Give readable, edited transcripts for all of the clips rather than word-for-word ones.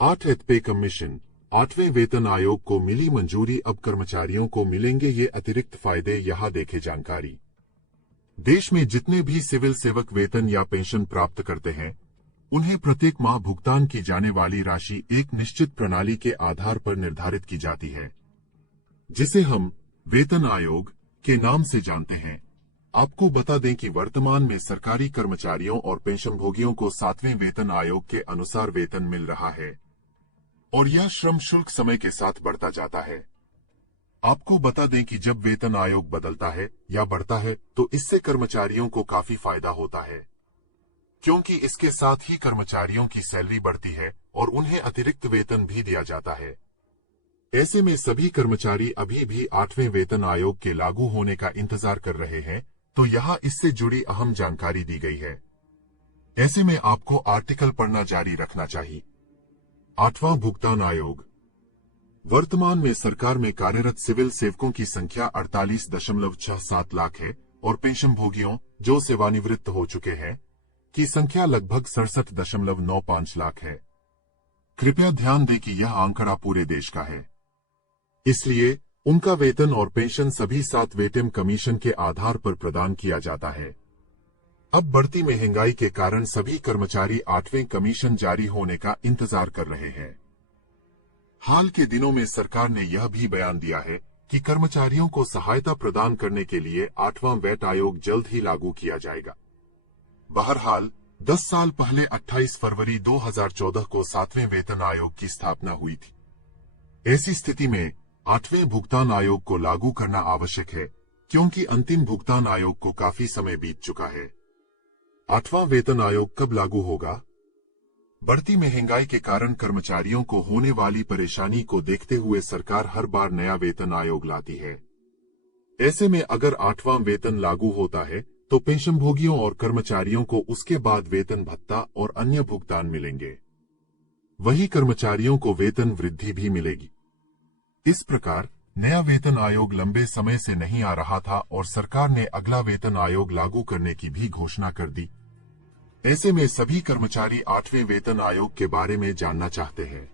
8th पे commission, 8वें वेतन आयोग को मिली मंजूरी, अब कर्मचारियों को मिलेंगे ये अतिरिक्त फायदे, यहाँ देखे जानकारी। देश में जितने भी सिविल सेवक वेतन या पेंशन प्राप्त करते हैं, उन्हें प्रत्येक माह भुगतान की जाने वाली राशि एक निश्चित प्रणाली के आधार पर निर्धारित की जाती है, जिसे हम वेतन आयोग के नाम से जानते हैं। आपको बता दें कि वर्तमान में सरकारी कर्मचारियों और पेंशनभोगियों को 7वें वेतन आयोग के अनुसार वेतन मिल रहा है और यह श्रम शुल्क समय के साथ बढ़ता जाता है। आपको बता दें कि जब वेतन आयोग बदलता है या बढ़ता है तो इससे कर्मचारियों को काफी फायदा होता है, क्योंकि इसके साथ ही कर्मचारियों की सैलरी बढ़ती है और उन्हें अतिरिक्त वेतन भी दिया जाता है। ऐसे में सभी कर्मचारी अभी भी 8वें वेतन आयोग के लागू होने का इंतजार कर रहे हैं, तो यहाँ इससे जुड़ी अहम जानकारी दी गई है। ऐसे में आपको आर्टिकल पढ़ना जारी रखना चाहिए। 8वां भुगतान आयोग। वर्तमान में सरकार में कार्यरत सिविल सेवकों की संख्या 48.67 लाख है और पेंशनभोगियों जो सेवानिवृत्त हो चुके हैं की संख्या लगभग 67.95 लाख है। कृपया ध्यान दें कि यह आंकड़ा पूरे देश का है, इसलिए उनका वेतन और पेंशन सभी 7 वेतन कमीशन के आधार पर प्रदान किया जाता है। अब बढ़ती महंगाई के कारण सभी कर्मचारी 8वें कमीशन जारी होने का इंतजार कर रहे हैं। हाल के दिनों में सरकार ने यह भी बयान दिया है कि कर्मचारियों को सहायता प्रदान करने के लिए 8वां वेतन आयोग जल्द ही लागू किया जाएगा। बहरहाल 10 साल पहले 28 फरवरी 2014 को 7वें वेतन आयोग की स्थापना हुई थी। ऐसी स्थिति में 8वें भुगतान आयोग को लागू करना आवश्यक है, क्योंकि अंतिम भुगतान आयोग को काफी समय बीत चुका है। 8वां वेतन आयोग कब लागू होगा? बढ़ती महंगाई के कारण कर्मचारियों को होने वाली परेशानी को देखते हुए सरकार हर बार नया वेतन आयोग लाती है। ऐसे में अगर 8वां वेतन लागू होता है तो पेंशनभोगियों और कर्मचारियों को उसके बाद वेतन भत्ता और अन्य भुगतान मिलेंगे। वही कर्मचारियों को वेतन वृद्धि भी मिलेगी। इस प्रकार नया वेतन आयोग लंबे समय से नहीं आ रहा था और सरकार ने अगला वेतन आयोग लागू करने की भी घोषणा कर दी। ऐसे में सभी कर्मचारी 8वें वेतन आयोग के बारे में जानना चाहते हैं।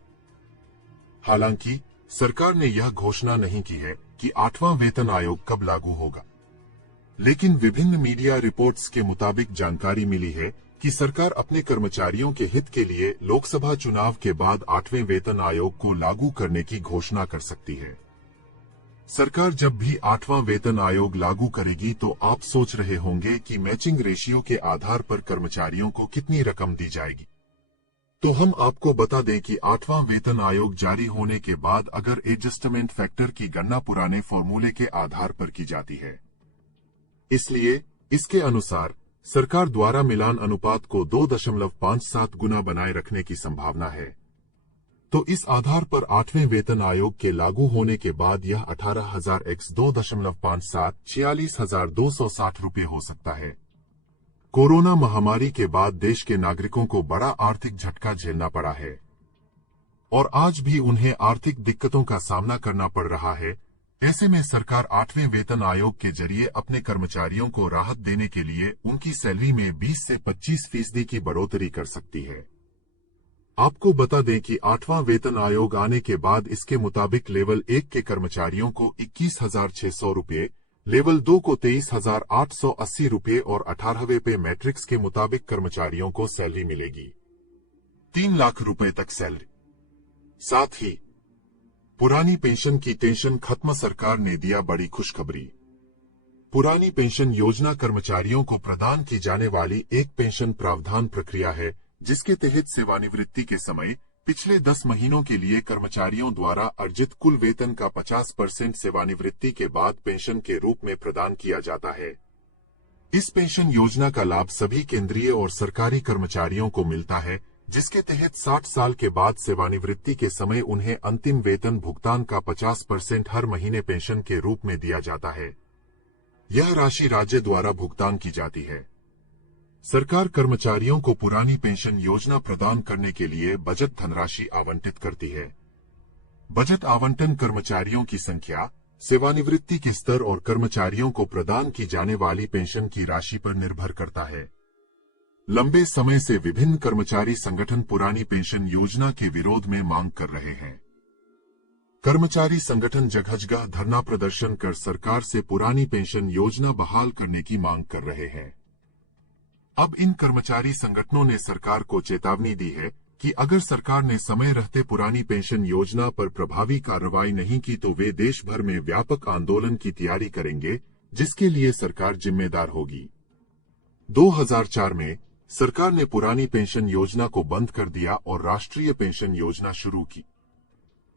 हालांकि सरकार ने यह घोषणा नहीं की है कि 8वां वेतन आयोग कब लागू होगा, लेकिन विभिन्न मीडिया रिपोर्ट्स के मुताबिक जानकारी मिली है कि सरकार अपने कर्मचारियों के हित के लिए लोकसभा चुनाव के बाद 8वें वेतन आयोग को लागू करने की घोषणा कर सकती है। सरकार जब भी 8वां वेतन आयोग लागू करेगी तो आप सोच रहे होंगे कि मैचिंग रेशियो के आधार पर कर्मचारियों को कितनी रकम दी जाएगी। तो हम आपको बता दें कि 8वां वेतन आयोग जारी होने के बाद अगर एडजस्टमेंट फैक्टर की गणना पुराने फॉर्मूले के आधार पर की जाती है, इसलिए इसके अनुसार सरकार द्वारा मिलान अनुपात को 2.57 गुना बनाए रखने की संभावना है। तो इस आधार पर 8वें वेतन आयोग के लागू होने के बाद यह 18,000 x 2.57 46,260 रुपये हो सकता है। कोरोना महामारी के बाद देश के नागरिकों को बड़ा आर्थिक झटका झेलना पड़ा है और आज भी उन्हें आर्थिक दिक्कतों का सामना करना पड़ रहा है। ऐसे में सरकार 8वें वेतन आयोग के जरिए अपने कर्मचारियों को राहत देने के लिए उनकी सैलरी में 20 से 25% की बढ़ोतरी कर सकती है। आपको बता दें कि 8वां वेतन आयोग आने के बाद इसके मुताबिक लेवल 1 के कर्मचारियों को 21,600 रुपये, लेवल 2 को 23,880 रुपये और 18वें पे मैट्रिक्स के मुताबिक कर्मचारियों को सैलरी मिलेगी 3 लाख रुपए तक सैलरी। साथ ही पुरानी पेंशन की टेंशन खत्म, सरकार ने दिया बड़ी खुशखबरी। पुरानी पेंशन योजना कर्मचारियों को प्रदान की जाने वाली एक पेंशन प्रावधान प्रक्रिया है, जिसके तहत सेवानिवृत्ति के समय पिछले 10 महीनों के लिए कर्मचारियों द्वारा अर्जित कुल वेतन का 50% सेवानिवृत्ति के बाद पेंशन के रूप में प्रदान किया जाता है। इस पेंशन योजना का लाभ सभी केंद्रीय और सरकारी कर्मचारियों को मिलता है, जिसके तहत 60 साल के बाद सेवानिवृत्ति के समय उन्हें अंतिम वेतन भुगतान का 50% हर महीने पेंशन के रूप में दिया जाता है। यह राशि राज्य द्वारा भुगतान की जाती है। सरकार कर्मचारियों को पुरानी पेंशन योजना प्रदान करने के लिए बजट धनराशि आवंटित करती है। बजट आवंटन कर्मचारियों की संख्या, सेवानिवृत्ति के स्तर और कर्मचारियों को प्रदान की जाने वाली पेंशन की राशि पर निर्भर करता है। लंबे समय से विभिन्न कर्मचारी संगठन पुरानी पेंशन योजना के विरोध में मांग कर रहे हैं। कर्मचारी संगठन जगह जगह धरना प्रदर्शन कर सरकार से पुरानी पेंशन योजना बहाल करने की मांग कर रहे हैं। अब इन कर्मचारी संगठनों ने सरकार को चेतावनी दी है कि अगर सरकार ने समय रहते पुरानी पेंशन योजना पर प्रभावी कार्रवाई नहीं की तो वे देश भर में व्यापक आंदोलन की तैयारी करेंगे, जिसके लिए सरकार जिम्मेदार होगी। 2004 में सरकार ने पुरानी पेंशन योजना को बंद कर दिया और राष्ट्रीय पेंशन योजना शुरू की।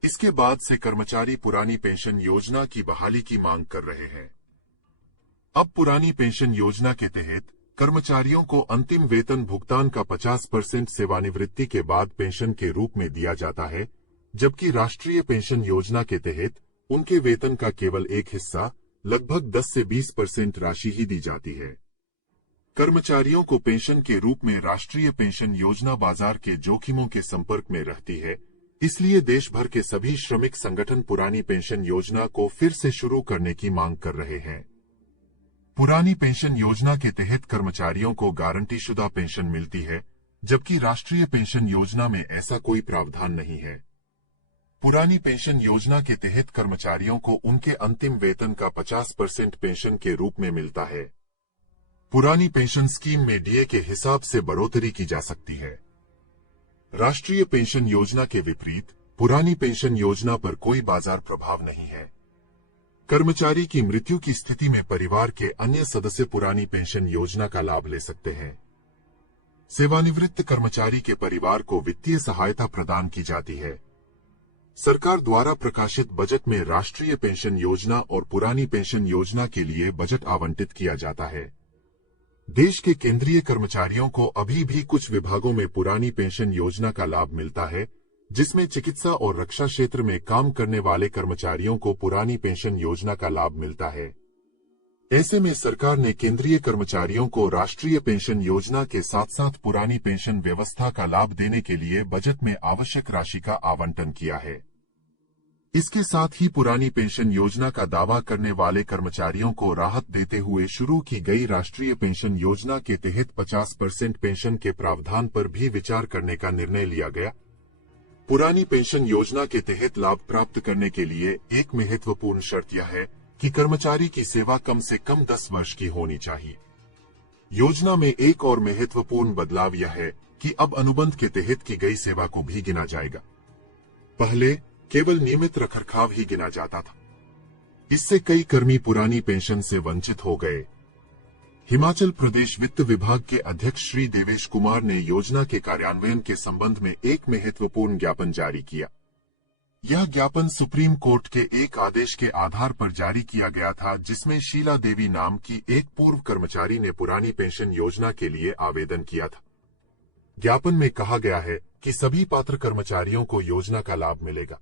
इसके बाद से कर्मचारी पुरानी पेंशन योजना की बहाली की मांग कर रहे हैं। अब पुरानी पेंशन योजना के तहत कर्मचारियों को अंतिम वेतन भुगतान का 50% सेवानिवृत्ति के बाद पेंशन के रूप में दिया जाता है, जबकि राष्ट्रीय पेंशन योजना के तहत उनके वेतन का केवल एक हिस्सा, लगभग 10 से 20% राशि ही दी जाती है। कर्मचारियों को पेंशन के रूप में राष्ट्रीय पेंशन योजना बाजार के जोखिमों के संपर्क में रहती है, इसलिए देश भर के सभी श्रमिक संगठन पुरानी पेंशन योजना को फिर से शुरू करने की मांग कर रहे हैं। पुरानी पेंशन योजना के तहत कर्मचारियों को गारंटीशुदा पेंशन मिलती है, जबकि राष्ट्रीय पेंशन योजना में ऐसा कोई प्रावधान नहीं है। पुरानी पेंशन योजना के तहत कर्मचारियों को उनके अंतिम वेतन का 50% पेंशन के रूप में मिलता है। पुरानी पेंशन स्कीम में डीए के हिसाब से बढ़ोतरी की जा सकती है। राष्ट्रीय पेंशन योजना के विपरीत पुरानी पेंशन योजना पर कोई बाजार प्रभाव नहीं है। कर्मचारी की मृत्यु की स्थिति में परिवार के अन्य सदस्य पुरानी पेंशन योजना का लाभ ले सकते हैं। सेवानिवृत्त कर्मचारी के परिवार को वित्तीय सहायता प्रदान की जाती है। सरकार द्वारा प्रकाशित बजट में राष्ट्रीय पेंशन योजना और पुरानी पेंशन योजना के लिए बजट आवंटित किया जाता है। देश के केंद्रीय कर्मचारियों को अभी भी कुछ विभागों में पुरानी पेंशन योजना का लाभ मिलता है, जिसमें चिकित्सा और रक्षा क्षेत्र में काम करने वाले कर्मचारियों को पुरानी पेंशन योजना का लाभ मिलता है। ऐसे में सरकार ने केंद्रीय कर्मचारियों को राष्ट्रीय पेंशन योजना के साथ साथ पुरानी पेंशन व्यवस्था का लाभ देने के लिए बजट में आवश्यक राशि का आवंटन किया है। इसके साथ ही पुरानी पेंशन योजना का दावा करने वाले कर्मचारियों को राहत देते हुए शुरू की गई राष्ट्रीय पेंशन योजना के तहत 50% पेंशन के प्रावधान पर भी विचार करने का निर्णय लिया गया। पुरानी पेंशन योजना के तहत लाभ प्राप्त करने के लिए एक महत्वपूर्ण शर्त यह है कि कर्मचारी की सेवा कम से कम 10 वर्ष की होनी चाहिए। योजना में एक और महत्वपूर्ण बदलाव यह है कि अब अनुबंध के तहत की गई सेवा को भी गिना जाएगा। पहले केवल नियमित रखरखाव ही गिना जाता था। इससे कई कर्मी पुरानी पेंशन से वंचित हो गए। हिमाचल प्रदेश वित्त विभाग के अध्यक्ष श्री देवेश कुमार ने योजना के कार्यान्वयन के संबंध में एक महत्वपूर्ण ज्ञापन जारी किया। यह ज्ञापन सुप्रीम कोर्ट के एक आदेश के आधार पर जारी किया गया था, जिसमें शीला देवी नाम की एक पूर्व कर्मचारी ने पुरानी पेंशन योजना के लिए आवेदन किया था। ज्ञापन में कहा गया है कि सभी पात्र कर्मचारियों को योजना का लाभ मिलेगा।